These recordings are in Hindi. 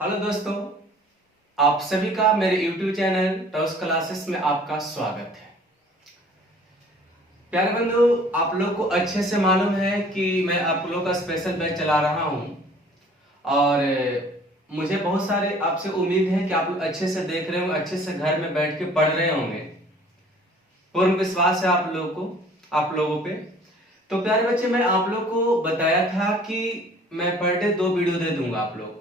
हेलो दोस्तों, आप सभी का मेरे YouTube चैनल टॉस क्लासेस में आपका स्वागत है। प्यारे बंधु, आप लोग को अच्छे से मालूम है कि मैं आप लोग का स्पेशल बैच चला रहा हूं और मुझे बहुत सारे आपसे उम्मीद है कि आप लोग अच्छे से देख रहे होंगे, अच्छे से घर में बैठ के पढ़ रहे होंगे। पूर्ण विश्वास है आप लोगों पे। तो प्यारे बच्चे, मैं आप लोग को बताया था कि मैं पर डे 2 वीडियो दे दूंगा आप लोग को,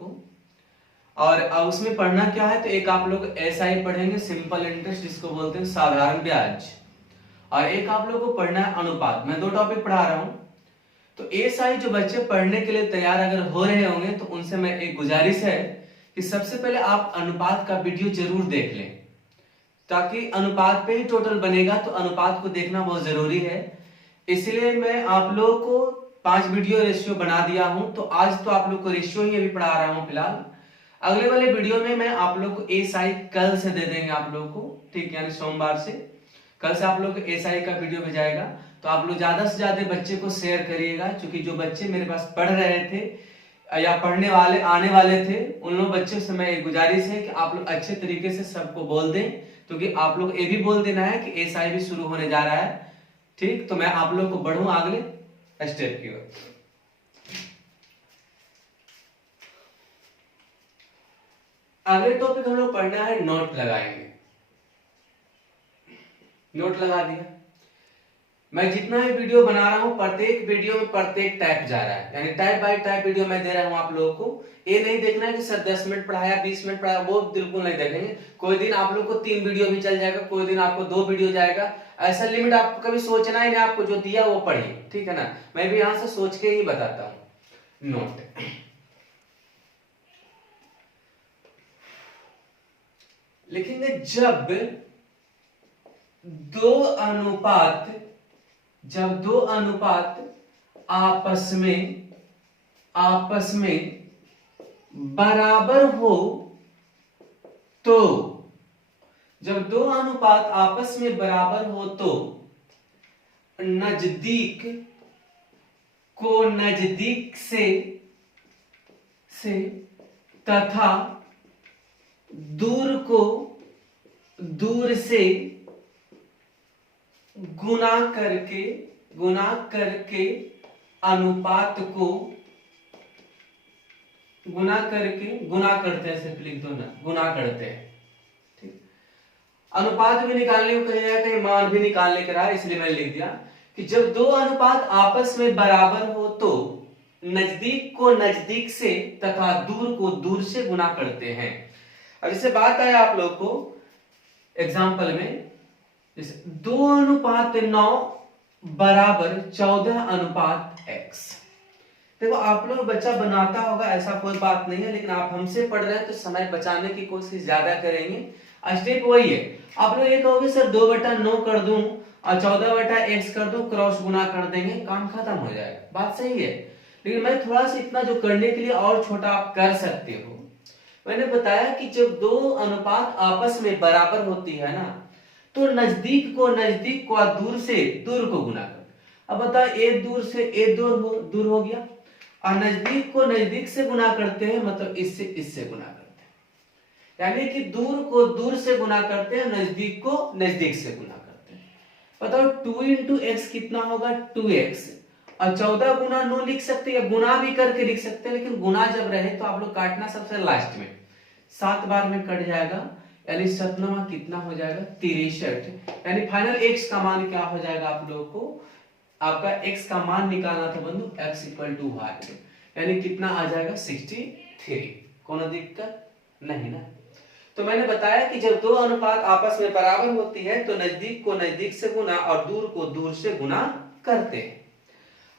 और उसमें पढ़ना क्या है तो एक आप लोग एसआई पढ़ेंगे, सिंपल इंटरेस्ट जिसको बोलते हैं, साधारण ब्याज, और एक आप लोग को पढ़ना है अनुपात। मैं 2 टॉपिक पढ़ा रहा हूं। तो एसआई जो बच्चे पढ़ने के लिए तैयार अगर हो रहे होंगे तो उनसे मैं एक गुजारिश है कि सबसे पहले आप अनुपात का वीडियो जरूर देख लें, ताकि अनुपात पे ही टोटल बनेगा, तो अनुपात को देखना बहुत जरूरी है। इसलिए मैं आप लोगों को 5 वीडियो रेशियो बना दिया हूं। तो आज तो आप लोग को रेशियो ही अभी पढ़ा रहा हूं फिलहाल। अगले वाले वीडियो में मैं आप लोग को एसआई कल से दे देंगे आप लोग को, ठीक, यानी सोमवार से कल से आप लोग को एसआई का वीडियो भेजाएगा। तो आप लोग ज्यादा से ज्यादा बच्चे को शेयर करिएगा, क्योंकि जो बच्चे मेरे पास पढ़ रहे थे या पढ़ने वाले आने वाले थे, उन लोग बच्चों से मैं एक गुजारिश है कि आप लोग अच्छे तरीके से सबको बोल दें, क्योंकि आप लोग ये भी बोल देना है कि एसआई भी शुरू होने जा रहा है। ठीक, तो मैं आप लोग को बढ़ूं अगले स्टेप की ओर। अगले टॉपिक हम लोग पढ़ना है नोट लगाएंगे। नोट लगा दिया। मैं जितना भी वीडियो बना रहा हूं, प्रत्येक वीडियो में प्रत्येक टाइप जा रहा है, यानी टाइप बाय टाइप वीडियो मैं दे रहा हूं आप लोगों को। ये नहीं देखना है कि सर 10 मिनट पढ़ाया, 20 मिनट पढ़ाया, वो बिल्कुल नहीं देखेंगे। कोई दिन आप लोग को 3 वीडियो भी चल जाएगा, कोई दिन आपको 2 वीडियो जाएगा। ऐसा लिमिट आपको कभी सोचना ही नहीं, आपको जो दिया वो पढ़िए, ठीक है ना। मैं भी यहां से सोच के ही बताता हूं। नोट लिखेंगे, जब दो अनुपात आपस में बराबर हो तो, जब दो अनुपात आपस में बराबर हो तो नजदीक को नजदीक से तथा दूर को दूर से गुना करके अनुपात को गुना करते हैं, सिर्फ लिख दो ना, गुना करते हैं। ठीक, अनुपात भी निकालने को कहा जाए, कहीं मान भी निकालने का रहा, इसलिए मैंने लिख दिया कि जब दो अनुपात आपस में बराबर हो तो नजदीक को नजदीक से तथा दूर को दूर से गुना करते हैं। अब इससे बात आया आप लोग को एग्जाम्पल में, जैसे 2:9 बराबर 14:x। देखो, आप लोग बच्चा बनाता होगा, ऐसा कोई बात नहीं है, लेकिन आप हमसे पढ़ रहे हैं तो समय बचाने की कोशिश ज्यादा करेंगे। स्टेप वही है। आप लोग ये कहोगे सर 2/9 कर दूं और 14/x कर दूं, क्रॉस गुना कर देंगे, काम खत्म हो जाएगा। बात सही है, लेकिन मैं थोड़ा सा इतना जो करने के लिए और छोटा आप कर सकते हो। मैंने बताया कि जब दो अनुपात आपस में बराबर होती है ना, तो नजदीक को दूर से दूर को गुना कर। अब बता, ए दूर से ए दूर हो गया, और नजदीक को नजदीक से गुना करते हैं, मतलब इससे गुना करते हैं, यानी कि दूर को दूर से गुना करते हैं, नजदीक को नजदीक से गुना करते हैं। बताओ 2 x कितना होगा, 2x, और 14 गुना 9 लिख सकते हैं, या गुना भी करके लिख सकते हैं, लेकिन गुना जब रहे तो आप लोग काटना सबसे लास्ट में, 7 बार में कट जाएगा, यानी 7 कितना हो जाएगा, 63। यानी फाइनल x का मान क्या हो जाएगा, आप लोगों को आपका x का मान निकालना था बंधु, x = y, यानी कितना आ जाएगा, 63। कोनो दिक्कत नहीं ना। तो मैंने बताया कि जब दो अनुपात आपस में बराबर होती है तो नजदीक को नजदीक से गुना और दूर को दूर से गुना करते हैं।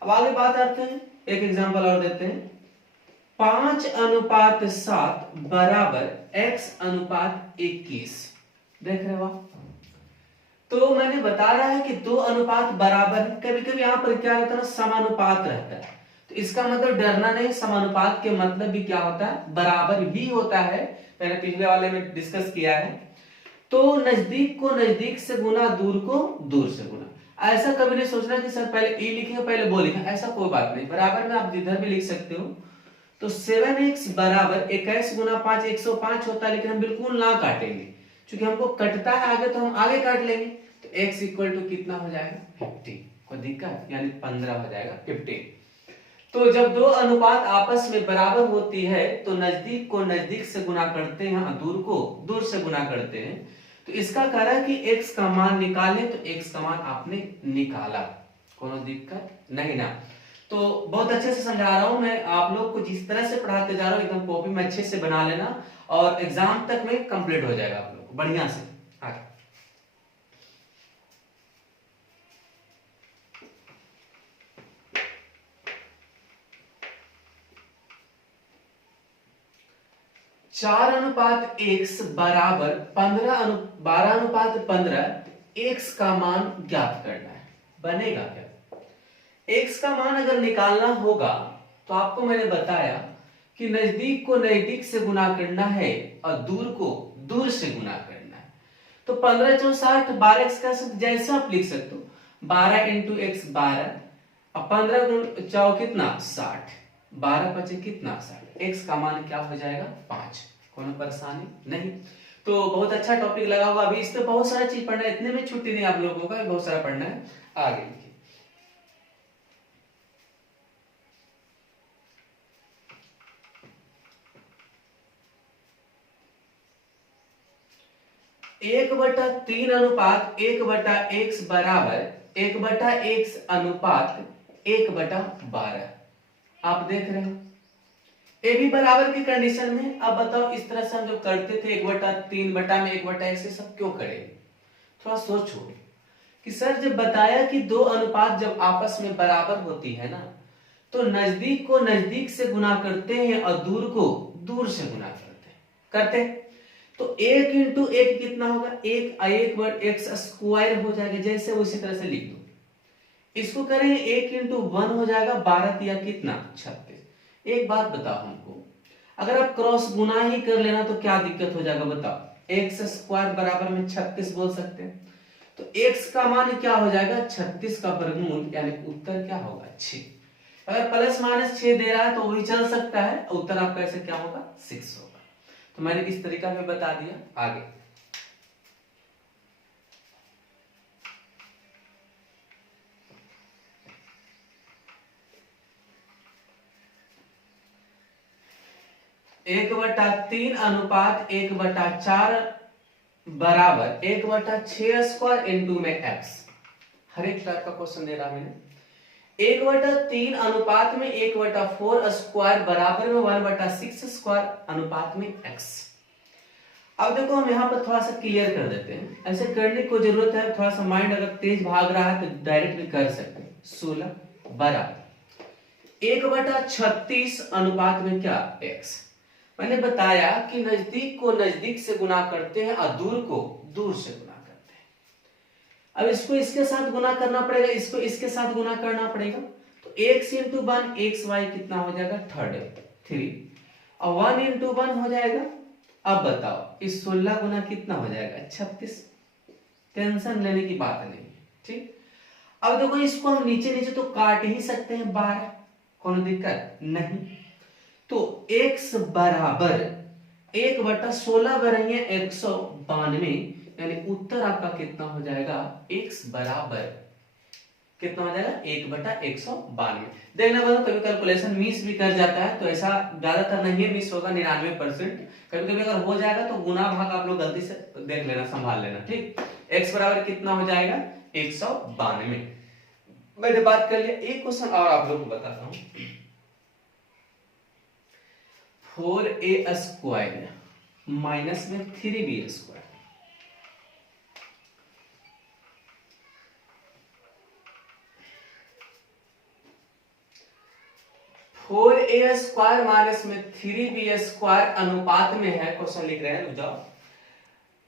अब आगे बात आते हैं, एक एग्जांपल और देते हैं। 5:7 बराबर x:21। देख रहे हो आप? तो मैंने बता रहा है कि दो अनुपात बराबर है। कभी कभी यहाँ पर क्या रहता है, समानुपात रहता है, तो इसका मतलब डरना नहीं। समानुपात के मतलब भी क्या होता है, बराबर भी होता है। मैंने पिछले वाले में डिस्कस किया है। तो नजदीक को नजदीक से गुना, दूर को दूर से गुना। ऐसा कभी नहीं सोचना कि सर पहले ई लिखेंगे पहले वो लिखेंगे, ऐसा कोई बात नहीं। बराबर में आप जिधर भी लिख सकते हो। तो 7x बराबर 21 गुना 5 105 होता है, लेकिन हम बिल्कुल ना काटेंगे क्योंकि हमको कटता है आगे, तो हम आगे काट लेंगे। तो x इक्वल टू कितना हो जाएगा 50, कोई दिक्कत, यानी 15 हो जाएगा 50। तो जब दो अनुपात आपस में बराबर होती है तो नजदीक को नजदीक से गुना करते हैं, दूर को दूर से गुना करते हैं। तो इसका कह रहा है कि x का मान निकालें, तो x का मान आपने निकाला, कोनो दिक्कत नहीं ना। तो बहुत अच्छे से समझा रहा हूं मैं आप लोग को, जिस तरह से पढ़ाते जा रहा हूं एकदम कॉपी में अच्छे से बना लेना और एग्जाम तक में कंप्लीट हो जाएगा आप लोग को बढ़िया से। आगे 4:x बराबर 12:15 x का मान ज्ञात करना है। बनेगा क्या? x का मान अगर निकालना होगा तो आपको मैंने बताया कि नजदीक को नजदीक से गुना करना है और दूर को दूर से गुना करना है। तो 15 × 60 12x का जैसा आप लिख सकते हो, 12 × x 12 और 15 × 4 कितना 60, 12 × 5 कितना 60, x का मान क्या हो जाएगा 5। कोनो परेशानी नहीं। तो बहुत अच्छा टॉपिक लगा हुआ, अभी इस पे बहुत सारा चीज पढ़ना है, इतने में छुट्टी नहीं आप लोगों का, बहुत सारा पढ़ना है। आगे लिखिए 1/3 अनुपात 1/x बराबर 1/x अनुपात 1/12। आप देख रहे हो ए भी बराबर की कंडीशन में। अब बताओ इस तरह से हम जो करते थे 1/3 बटा में 1/x से सब क्यों करेंगे? थोड़ा सोचो कि सर जब बताया कि दो अनुपात जब आपस में बराबर होती है ना, तो नजदीक को नजदीक से गुना करते हैं और दूर को दूर से गुना करते तो 1 × 1 कितना होगा, 1 स्क्वायर हो जाएगा, जैसे उसी तरह से लिख दो। इसको करेंगे 1 × 1 हो जाएगा 12 या कितना 36। एक बात बताओ हमको, अगर आप क्रॉस गुना ही कर लेना तो क्या दिक्कत हो जाएगा बताओ? x स्क्वायर बराबर में 36 बोल सकते हैं। तो x का मान क्या हो जाएगा 36 का वर्गमूल, यानी उत्तर क्या होगा 6। अगर प्लस माइनस 6 दे रहा है तो वही चल सकता है, उत्तर आपका ऐसे क्या होगा 6 होगा। तो मैंने इस तरीका में बता दिया। आगे 1/3 अनुपात 1/4 बराबर 1/6 स्क्वायर इंटू में x। हर एक टाइप का क्वेश्चन दे रहा मैंने। 1/3 अनुपात में 1/4 स्क्वायर बराबर में 1/6 स्क्वायर अनुपात में x। अब देखो हम यहाँ पर थोड़ा सा क्लियर कर देते हैं, ऐसे करने को जरूरत है, थोड़ा सा माइंड अगर तेज भाग रहा है तो डायरेक्ट भी कर सकते हैं। 16 बराबर 1/36 अनुपात में क्या x। मैंने बताया कि नजदीक को नजदीक से गुना करते हैं और दूर को दूर से गुना करते हैं। अब इसको इसके साथ गुना करना पड़ेगा, इसको इसके साथ गुना करना पड़ेगा। तो x × 1 xy कितना हो जाएगा 3 और 1 × 1 हो जाएगा। अब बताओ इस 16 गुना कितना हो जाएगा 36। टेंशन लेने की बात नहीं, ठीक। अब देखो इसको हम नीचे नीचे तो काट ही सकते हैं 12, कोई दिक्कत नहीं। तो x बराबर 1/16 बनेंगे 192, यानी उत्तर आपका कितना हो जाएगा x बराबर कितना हो जाएगा 1/192। देखना बनो कभी कैलकुलेशन मिस भी कर जाता है, तो ऐसा ज्यादातर नहीं है, मिस होगा 99%। कभी कभी अगर हो जाएगा तो गुना भाग आप लोग गलती से देख लेना, संभाल लेना, ठीक। x बराबर कितना हो जाएगा 192। मैंने बात कर लिया। एक क्वेश्चन और आप लोग को बताता हूं। 4a स्क्वायर माइनस में 3b स्क्वायर। फोर ए स्क्वायर माइनस में 3b स्क्वायर अनुपात में है, क्वेश्चन लिख रहे हैं, रुक जाओ।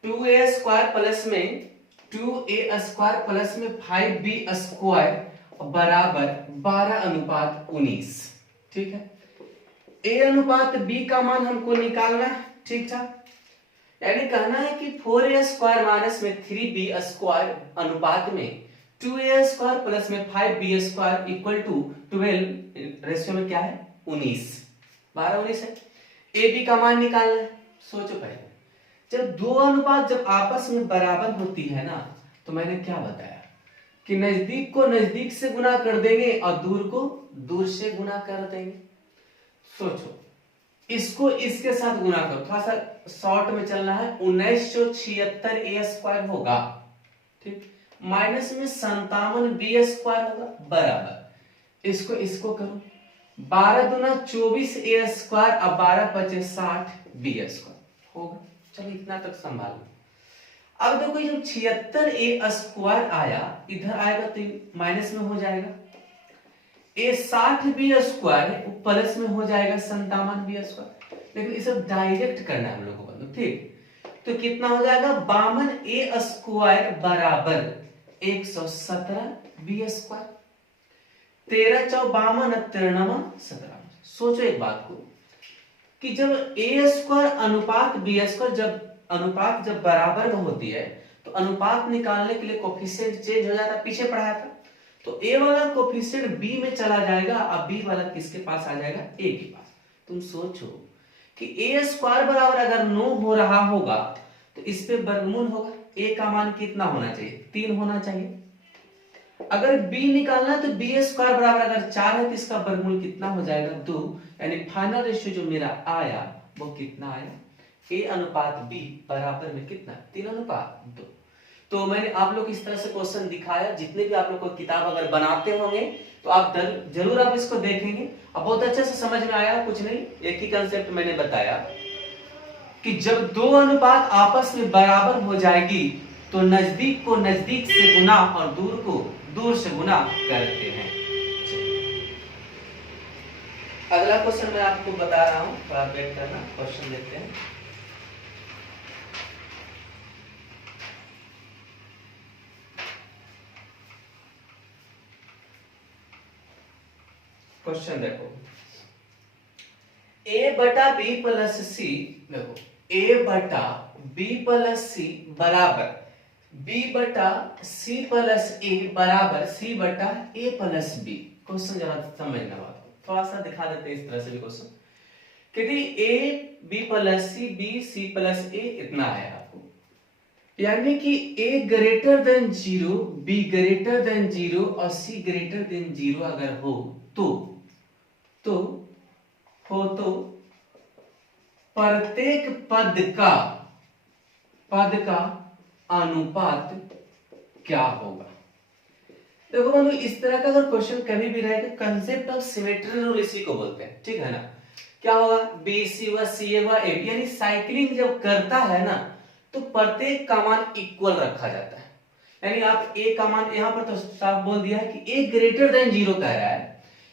2a स्क्वायर प्लस में 2a स्क्वायर प्लस में 5b स्क्वायर बराबर 12:19, ठीक है। a अनुपात b का मान हमको निकालना है, ठीक था। यानी कहना है कि 4a स्क्वायर माइनस में 3b स्क्वायर अनुपात में 2a स्क्वायर प्लस में 5b square equal to 12 ratio में क्या है 19, 12 19 है। ए बी का मान निकालना है। सोचो पहले, जब दो अनुपात जब आपस में बराबर होती है ना, तो मैंने क्या बताया कि नजदीक को नजदीक से गुना कर देंगे और दूर को दूर से गुना कर देंगे। सोचो, इसको इसके साथ गुना करो, थोड़ा सा शॉर्ट में चलना है। 1976 ए स्क्वायर होगा, ठीक, माइनस में 57 बी स्क्वायर होगा, बराबर इसको इसको करो, 12 दूना 24 ए स्क्वायर और 12 पचे 60 बी स्क्वायर होगा। चलो इतना तक संभाल लो। अब देखो जब 76 ए स्क्वायर आया, इधर आएगा तो माइनस में हो जाएगा। ए 60 बी स्क्वायर है, प्लस में हो जाएगा 57 बी स्क्वायर। लेकिन इसे डायरेक्ट करना है हम लोग को, ठीक, तो कितना हो जाएगा 52 ए स्क्वायर बराबर 117 बी स्क्वायर। 13 चौ 52 13 17। सोचो एक बात को कि जब ए स्क्वायर अनुपात बी स्क्वायर जब बराबर में होती है, तो अनुपात निकालने के लिए कोफिशिएंट चेंज हो जाता है, पीछे पढ़ाया था। तो ए वाला कोफिशिएंट बी में चला जाएगा और बी वाला किसके पास आ जाएगा, ए के पास। तुम सोचो कि ए स्क्वायर बराबर अगर 9 हो रहा होगा तो इस पे वर्गमूल होगा, ए का मान कितना होना चाहिए, 3 होना चाहिए। अगर b निकालना है तो बी स्क्वायर बराबर अगर 4 है तो इसका वर्गमूल कितना हो जाएगा, 2। यानी फाइनल रेशियो जो मेरा आया वो कितना आया, a अनुपात b बराबर में कितना, 3 अनुपात 2। तो मैंने आप लोग इस तरह से क्वेश्चन दिखाया। जितने भी आप लोग को किताब अगर बनाते होंगे तो आप जरूर आप इसको देखेंगे। अब बहुत अच्छे से समझ में आया, कुछ नहीं, एक ही कंसेप्ट मैंने बताया कि जब दो अनुपात आपस में बराबर हो जाएगी तो नजदीक को नजदीक से गुना और दूर को दूर से गुना करते हैं। अगला क्वेश्चन मैं आपको बता रहा हूं, थोड़ा वेट करना, क्वेश्चन देखते हैं। क्वेश्चन देखो, a बटा b प्लस सी, देखो a बटा b प्लस सी बराबर b बटा c प्लस a बराबर c बटा a प्लस b। क्वेश्चन जरा समझना बात को, थोड़ा सा दिखा देते हैं इस तरह से भी क्वेश्चन। यदि a b plus c b c plus a इतना है आपको, यानी कि a greater than 0 b greater than 0 और c ग्रेटर देन 0 अगर हो तो प्रत्येक पद का अनुपात क्या होगा। देखो बंधु, इस तरह का अगर क्वेश्चन कभी भी रहेगा, कंसेप्ट ऑफ सिमेट्री रूल इसी को बोलते हैं, ठीक है ना। क्या होगा, बी सी हुआ सी ए हुआ ए, यानी साइक्लिंग जब करता है ना तो प्रत्येक का मान इक्वल रखा जाता है। यानी आप ए का मान यहां पर तो साफ बोल दिया है कि ए ग्रेटर देन 0 कह रहा है,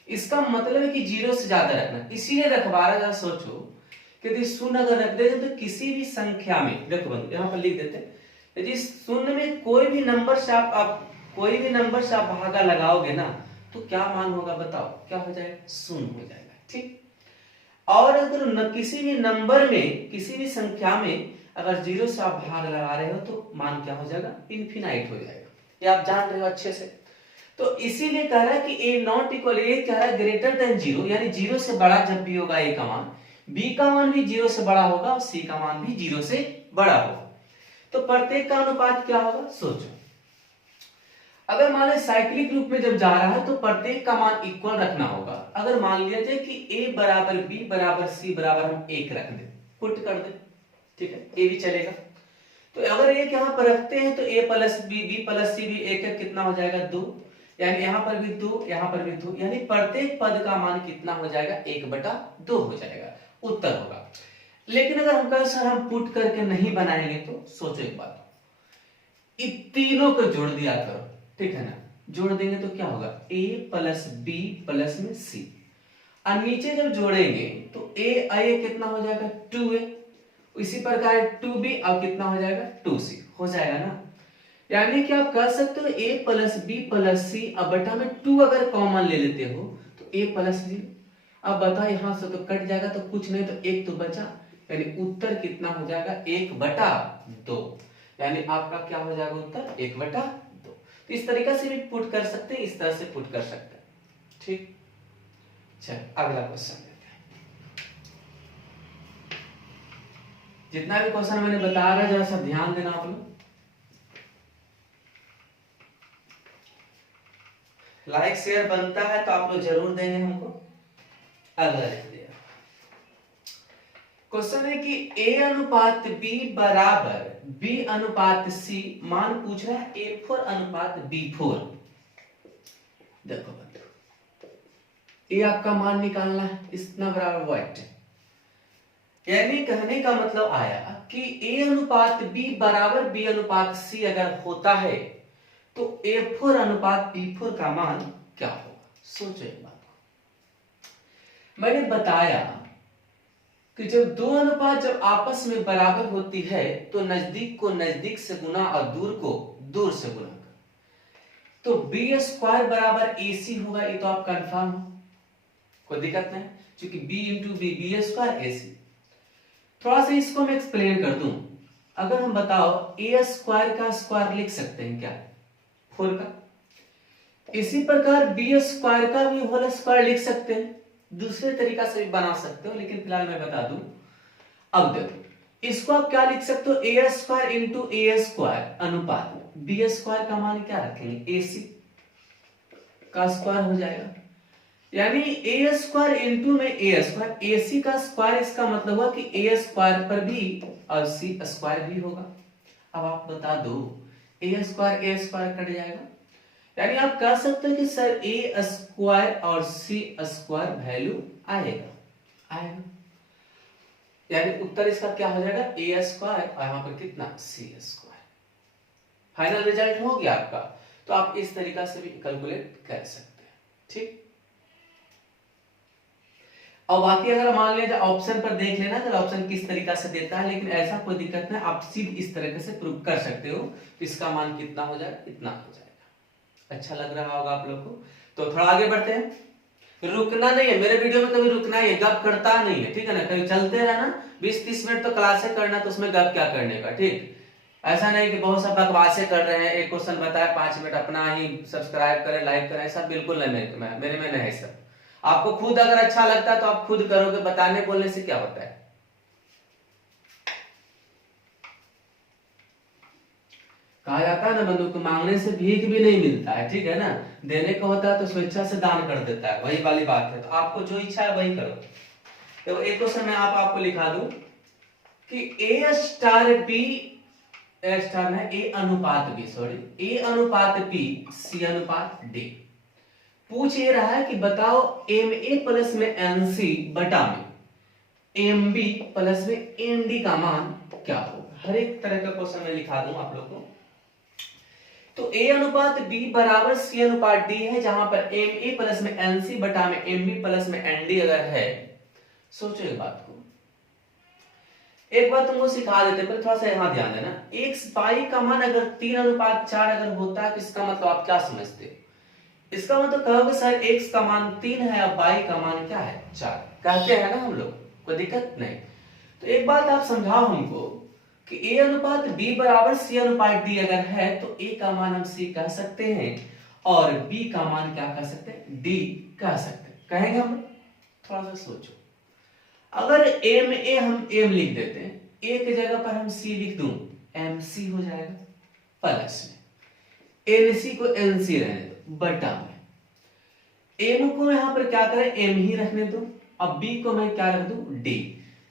इसका मतलब है कि 0 से ज्यादा रखना, इसीलिए रखवा रहा। सोचो कि यदि शून्य अगर रख देते तो किसी भी संख्या में, देखो बंधु यहां पर लिख देते हैं, यदि शून्य में कोई भी नंबर से आप भागा लगाओगे ना तो क्या मान होगा बताओ, क्या हो जाएगा, शून्य हो जाएगा, ठीक। और अगर किसी भी नंबर में किसी भी संख्या में अगर 0 से आप भाग लगा रहे हो तो मान क्या हो जाएगा, इनफिनाइट हो जाएगा। ये आप जान रहे हो अच्छे से। तो इसीलिए कह रहा है कि a नॉट इक्वल, ए कह रहा है ग्रेटर देन 0, यानी 0 से बड़ा जब भी होगा a का मान, b का मान भी 0 से बड़ा होगा और c का मान भी 0 से बड़ा होगा। तो प्रत्येक का अनुपात क्या होगा, सोचो। अगर मान ले साइक्लिक रूप में जब जा रहा है तो प्रत्येक का मान इक्वल रखना होगा। अगर मान लिया जाए कि a बराबर b बराबर c बराबर हम 1 रख दे, पुट कर दे, ठीक है, a भी चलेगा। तो अगर एक यहाँ पर रखते हैं तो a plus b b plus c भी 1 कितना हो जाएगा, 2, यानी यहाँ पर भी 2 यहाँ पर भी 2, यानी प्रत्येक पद का मान कितना हो जाएगा, 1/2 हो जाएगा, उत्तर होगा। लेकिन अगर हम सर हम पुट करके नहीं बनाएंगे तो सोचो एक बात, इन तीनों को जोड़ दिया करो, ठीक है ना। जोड़ देंगे तो क्या होगा, a प्लस b प्लस में c, और नीचे जब जोड़ेंगे तो a कितना हो जाएगा, 2a, इसी प्रकार 2b और कितना हो जाएगा, 2c हो जाएगा ना। यानी कि आप कह सकते हो a plus b plus c, अब बटा में 2 अगर कॉमन ले लेते हो तो a प्लस b। अब बताओ यहां से तो कट जाएगा तो कुछ नहीं, तो 1 तो बचा, यानी उत्तर कितना हो जाएगा, 1/2, यानी आपका क्या हो जाएगा उत्तर 1/2। तो इस तरीके से भी पुट कर सकते हैं, इस तरह से पुट कर सकते हैं, ठीक। चल अगला क्वेश्चन लेते हैं। जितना भी क्वेश्चन मैंने बताया रहा जरा सा ध्यान देना आप लोग। लाइक शेयर बनता है तो आप लोग जरूर देंगे हमको। अगला क्वेश्चन है कि A अनुपात B बराबर B अनुपात C, मान पूछ रहा है A4 अनुपात B4। देखो बंधु, ये आपका मान निकालना है, इतना बराबर व्हाइट। यानी कहने का मतलब आया कि A अनुपात B बराबर B अनुपात C अगर होता है तो A4 अनुपात B4 का मान क्या होगा। सोचो एक बात को। मैंने बताया कि जब दो अनुपात जब आपस में बराबर होती है तो नजदीक को नजदीक से गुना और दूर को दूर से गुना कर, तो बी स्क्वायर बराबर AC होगा। ये तो आप कंफर्म हो, कोई दिक्कत नहीं, क्योंकि B into B square AC। थोड़ा सा इसको मैं एक्सप्लेन कर दूं। अगर हम बताओ A स्क्वायर का स्क्वायर लिख सकते हैं क्या, 4 का। इसी प्रकार B स्क्वायर का भी होल स्क्वायर लिख सकते हैं, दूसरे तरीका से भी बना सकते हो, लेकिन फिलहाल मैं बता दूं। अब देखो इसको आप क्या लिख सकते हो, A square into A square अनुपात B स्क्वायर का मान क्या रखेंगे, AC का स्क्वायर हो जाएगा। यानी A स्क्वायर इंटू में A स्क्वायर, AC का स्क्वायर, इसका मतलब हुआ कि A स्क्वायर पर भी और C स्क्वायर भी होगा। अब आप बता दो A स्क्वायर कट जाएगा, यानी आप कह सकते हो कि सर A स्क्वायर और C स्क्वायर वैल्यू आएगा। यानी उत्तर इसका क्या हो जाएगा, A स्क्वायर और यहाँ पर कितना C स्क्वायर। फाइनल रिजल्ट हो गया आपका। तो आप इस तरीका से भी कैलकुलेट कर सकते हैं, ठीक। और बाकी अगर मान लिया जाए ऑप्शन पर देख लेना कि ऑप्शन किस तरीका से देता है, लेकिन ऐसा कोई दिक्कत नहीं, आप सीधे इस तरीके से प्रूव कर सकते हो इसका मान कितना हो जाएगा, इतना हो जाएगा। अच्छा लग रहा होगा आप लोग को। तो थोड़ा आगे बढ़ते हैं, रुकना नहीं है मेरे वीडियो में, कभी रुकना है, गप करता नहीं है, ठीक है ना। कभी चलते रहना, 20-30 मिनट तो क्लासे करना, तो उसमें गप क्या करने का, ठीक। ऐसा नहीं कि बहुत सब बकवासे कर रहे हैं, एक क्वेश्चन बताया 5 मिनट अपना ही सब्सक्राइब करें लाइक करें, ऐसा बिल्कुल नहीं मेरे में नहीं सब। आपको खुद अगर अच्छा लगता है तो आप खुद करोगे, बताने बोलने से क्या होता है। कहा जाता है ना बंदूक मांगने से भीख भी नहीं मिलता है, ठीक है ना। देने का होता है तो स्वेच्छा से दान कर देता है, वही वाली बात है। तो आपको जो इच्छा है वही करो। तो एक क्वेश्चन मैं आपको लिखा दूं कि A star B, A star है A अनुपात B, A अनुपात B C अनुपात D। पूछ ये रहा है कि बताओ MA प्लस में NC बटा में MB प्लस में ND का मान क्या होगा। हर एक तरह का क्वेश्चन मैं लिखा दूं आप लोग को। तो A अनुपात B बराबर C अनुपात D है, जहां पर MA प्लस में NC बटा में MB प्लस में ND अगर है। सोचो एक बात को, एक बात तुमको सिखा देते पर थोड़ा सा यहां ध्यान देना। x y का मान अगर 3 अनुपात 4 अगर होता है तो इसका मतलब आप क्या समझते हो, इसका मतलब कहोगे सर x का मान 3 है और y का मान क्या है 4, कहते हैं ना हम लोग, कोई दिक्कत नहीं। तो एक बात आप समझाओ हमको कि A अनुपात B बराबर C अनुपात D अगर है तो A का मान हम C कह सकते हैं और B का मान क्या कह सकते हैं, D कह सकते हैं। कहेंगे हम, थोड़ा सा सोचो। अगर M A हम M लिख देते हैं, A की जगह पर हम C लिख दूं, MC हो जाएगा, प्लस में NC को NC रहने दो बटा में M को यहां पर क्या करें M ही रखने दो, अब B को मैं क्या रख दूं D।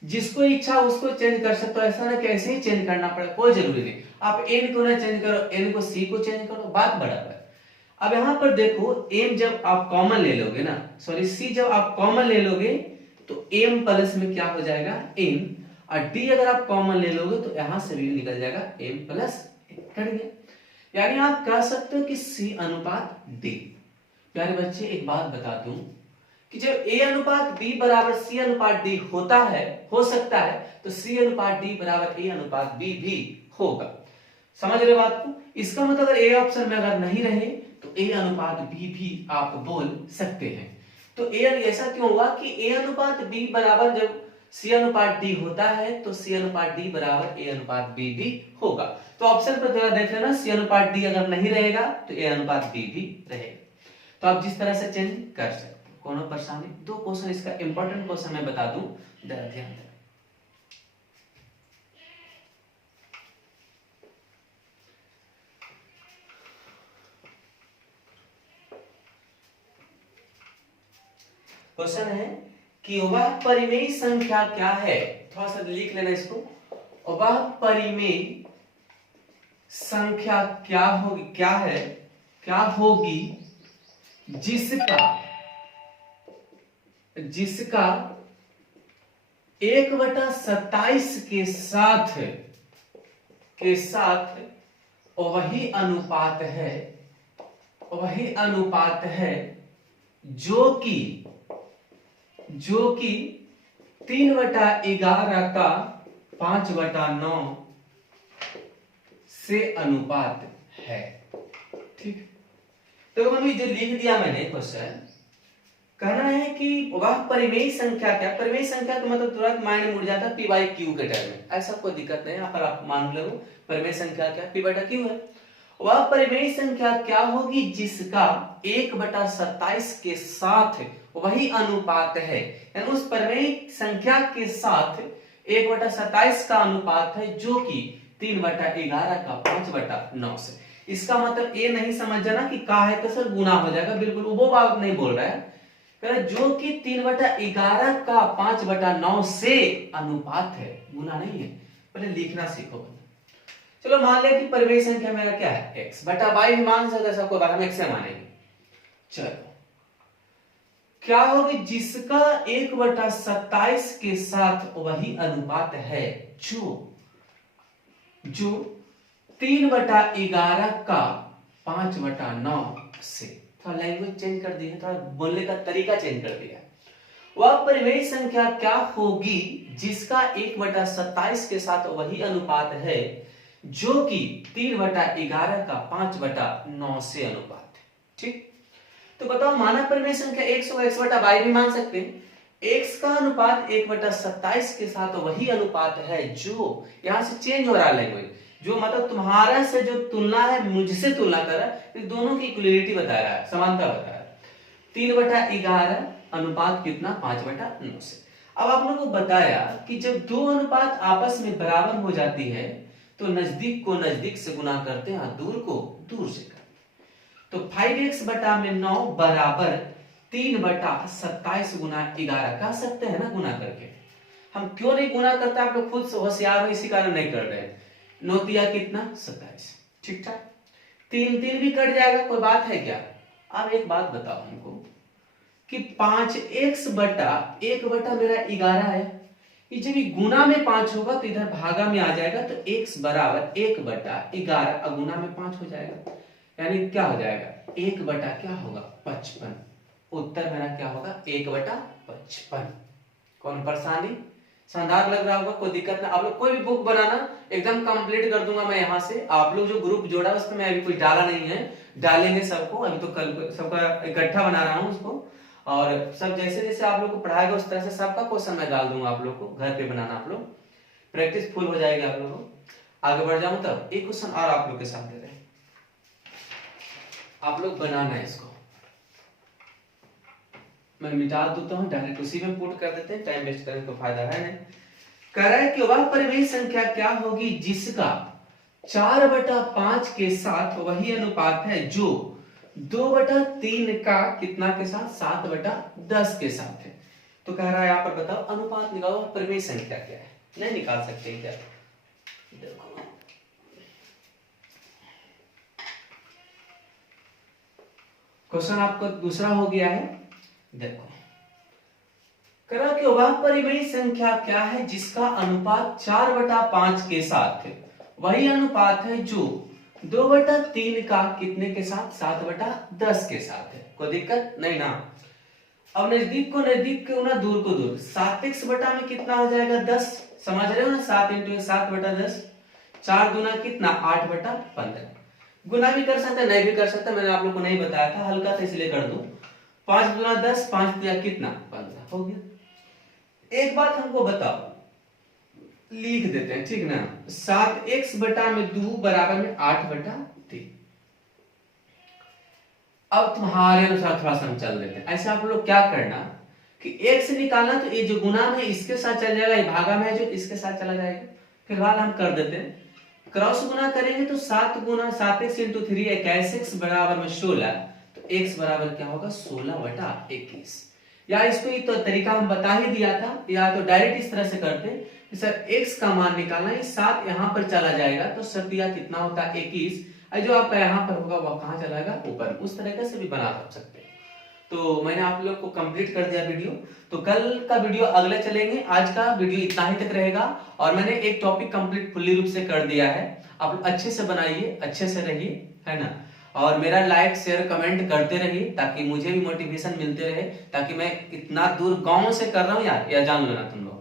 जिसको इच्छा उसको चेंज कर सकते हो, ऐसा ना कैसे ही चेंज करना पड़े, कोई जरूरी नहीं। आप N को ना चेंज करो, N को C को चेंज करो, बात बराबर। अब यहां पर देखो M जब आप कॉमन ले लोगे ना, सॉरी C जब आप कॉमन ले लोगे तो M प्लस में क्या हो जाएगा M, और D अगर आप कॉमन ले लोगे तो यहां से भी निकल जाएगा M प्लस कट गया। यानी आप कह सकते हो कि C अनुपात D। प्यारे बच्चे एक बात बता दूं कि जब A अनुपात B बराबर C अनुपात D होता है, हो सकता है, तो C अनुपात D बराबर A अनुपात B भी होगा। समझ रहे बात को। इसका मतलब अगर A ऑप्शन में अगर नहीं रहे तो A अनुपात B भी आप बोल सकते हैं। तो A ऐसा क्यों हुआ कि A अनुपात B बराबर जब C अनुपात D होता है तो C अनुपात D बराबर A अनुपात B भी होगा। तो ऑप्शन पर जरा देख लेना, C अनुपात D अगर नहीं रहेगा तो A अनुपात B भी रहेगा। तो आप जिस तरह से चेंज कर सकते हो, कोनो परेशानी। दो क्वेश्चन इसका इंपॉर्टेंट क्वेश्चन मैं बता दूं, जरा ध्यान देना। क्वेश्चन है कि वह परिमेय संख्या क्या है, थोड़ा सा लिख लेना इसको। वह परिमेय संख्या क्या होगी, क्या होगी जिसका 1/27 के साथ वही अनुपात है जो कि 3/11 का 5/9 से अनुपात है। ठीक, तो मम्मी जो लिख दिया मैंने क्वेश्चन, कहना है कि वह परिमेय संख्या क्या, परिमेय संख्या तो मतलब तुरंत माइंड मुड़ जाता पी बाई क्यू के टर्म में, ऐसा कोई दिक्कत नहीं, यहाँ पर आप मान लो परिमेय संख्या क्या, पी बटा क्यू है। वह परिमेय संख्या क्या होगी जिसका 1/27 के साथ वही अनुपात है, यानी उस परिमेय संख्या के साथ 1/27 का अनुपात है जो कि 3/11 का 5/9 से। इसका मतलब ये नहीं समझ जाना कि का है तो सर गुना हो जाएगा, बिल्कुल वो बात नहीं बोल रहा है, जो कि 3/11 का 5/9 से अनुपात है, गुना नहीं है। पहले लिखना सीखो। चलो मान ले कि परिमेय संख्या मेरा क्या है x, बटा y भी मान सकते, सबको बार हम x से मानेंगे। चलो क्या होगी जिसका 1/27 के साथ वही अनुपात है जो 3/11 का 5/9 से। थोड़ा लैंग्वेज चेंज कर दी है, थोड़ा बोलने का तरीका चेंज कर दिया। वह परिमेय संख्या क्या होगी जिसका 1/27 के साथ वही अनुपात है जो कि 3/11 का 5/9 से अनुपात है। ठीक, तो बताओ माना परिमेय संख्या x होगा, x/y भी मान सकते हैं। x का अनुपात 1/27 के साथ वही अनुपात है जो, यहां से चेंज हो रहा है लैंग्वेज, जो मतलब तुम्हारा से जो तुलना है मुझसे तुलना कर रहा है, दोनों की इक्वलिटी बता रहा है, समानता बता रहा है। 3/11 अनुपात कितना, 5/9 से। अब आप लोगों को बताया कि जब दो अनुपात आपस में बराबर हो जाती है तो नजदीक को नजदीक से गुना करते हैं, दूर को दूर से करते हैं। तो 5x बटा में 9 बराबर 3/27 गुना 11 कह सकते हैं ना गुना करके। हम क्यों नहीं गुना करते, आप लोग खुद होशियार हो इसी कारण नहीं कर रहे हैं। 9 दिया कितना, 27, ठीक ठाक, 3 भी कट जाएगा, कोई बात है क्या। अब एक बात बताओ हमको कि 5x बटा 1 मेरा 11 है, ये जब गुना में 5 होगा तो इधर भागा में आ जाएगा, तो x बराबर 1/11 गुना में 5 हो जाएगा, यानी क्या हो जाएगा 1 क्या होगा 55। उत्तर मेरा क्या होगा 1/55। कौन परेशानी, शानदार लग रहा होगा, कोई दिक्कत नहीं। आप लोग कोई भी बुक बनाना एकदम कंप्लीट कर दूंगा मैं यहाँ से। आप लोग जो ग्रुप जोड़ा उसमें मैं अभी कुछ डाला नहीं है, डालेंगे सबको, अभी तो कल सबका इकट्ठा बना रहा हूँ उसको, और सब जैसे जैसे आप लोग को पढ़ाएगा उस तरह से सबका क्वेश्चन मैं डाल दूंगा, आप लोग को घर पे बनाना, आप लोग प्रैक्टिस फुल हो जाएगी। आप लोगों को आगे बढ़ जाऊं तब एक क्वेश्चन और आप लोग के साथ दे रहे हैं, आप लोग बनाना है इसको। मैं मिटा देता हूं, डायरेक्ट उसी में पुट कर देते हैं, टाइम वेस्ट करने का फायदा है नहीं। कह रहा है कि वह परिमेय संख्या क्या होगी जिसका 4/5 के साथ वही अनुपात है जो 2/3 का कितना के साथ 7/10 के साथ है। तो कह रहा है यहाँ पर बताओ अनुपात निकालो, परिमेय संख्या क्या है। नहीं निकाल सकते क्या, देखो क्वेश्चन आपका दूसरा हो गया है। देखो करा कि वह परिमेय संख्या क्या है जिसका अनुपात 4/5 के साथ है वही अनुपात है जो 2/3 का कितने के साथ 7/10 के साथ है। कोई दिक्कत नहीं ना। अब नजदीक को नजदीक क्यों ना दूर को दूर, 7x बटा में कितना हो जाएगा 10, समझ रहे हो ना, 7 × 7/10, 4 दूना कितना 8/15। गुना भी कर सकते नहीं भी कर सकते, मैंने आप लोग को नहीं बताया था, हल्का था इसलिए कर दूं। 5 दूना 10, 5 दिया कितना 15 हो गया। एक बात हमको बताओ, लिख देते हैं ठीक ना, 7x बटा में 2 बराबर में 8/3। अब तुम्हारे अनुसार थोड़ा सा हम चल देते हैं। ऐसे आप लोग क्या करना कि x निकालना, तो ये जो गुना में इसके साथ चल जाएगा, ये भागा में है जो इसके साथ चला जाएगा। फिलहाल हम कर देते हैं, क्रॉस गुना करेंगे तो 7 गुना 7x × 3 21x बराबर में 16, तो x बराबर क्या होगा 16/21। या इसको ये तो तरीका हम बता ही दिया था, या तो डायरेक्ट इस तरह से करते कि सर x का मान निकालना है, 7 यहाँ पर चला जाएगा तो सत्या कितना होता है 21, जो आपका यहाँ पर होगा वह कहाँ चला जाएगा ऊपर। उस तरीके से भी बना सकते हैं। तो मैंने आप लोग को कंप्लीट कर दिया वीडियो, तो कल का वीडियो अगले चलेंगे। आज का वीडियो इतना ही तक रहेगा और मैंने एक टॉपिक कंप्लीट फुल्ली रूप से कर दिया है। आप अच्छे से बनाइए, अच्छे से रहिए, है ना। और मेरा लाइक शेयर कमेंट करते रहिए ताकि मुझे भी मोटिवेशन मिलते रहे, ताकि मैं इतना दूर गांव से कर रहा हूँ यार, या जान लो ना तुम लोग।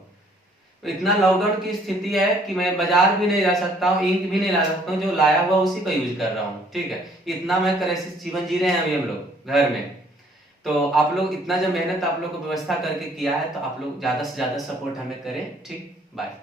इतना लॉकडाउन की स्थिति है कि मैं बाजार भी नहीं जा सकता हूँ, इंक भी नहीं ला सकता हूँ, जो लाया हुआ उसी का यूज कर रहा हूँ, ठीक है। इतना मैं क्राइसिस जीवन जी रहे हैं अभी हम लोग घर में। तो आप लोग इतना जो मेहनत आप लोग को व्यवस्था करके किया है, तो आप लोग ज्यादा से ज्यादा सपोर्ट हमें करें, ठीक। बाय।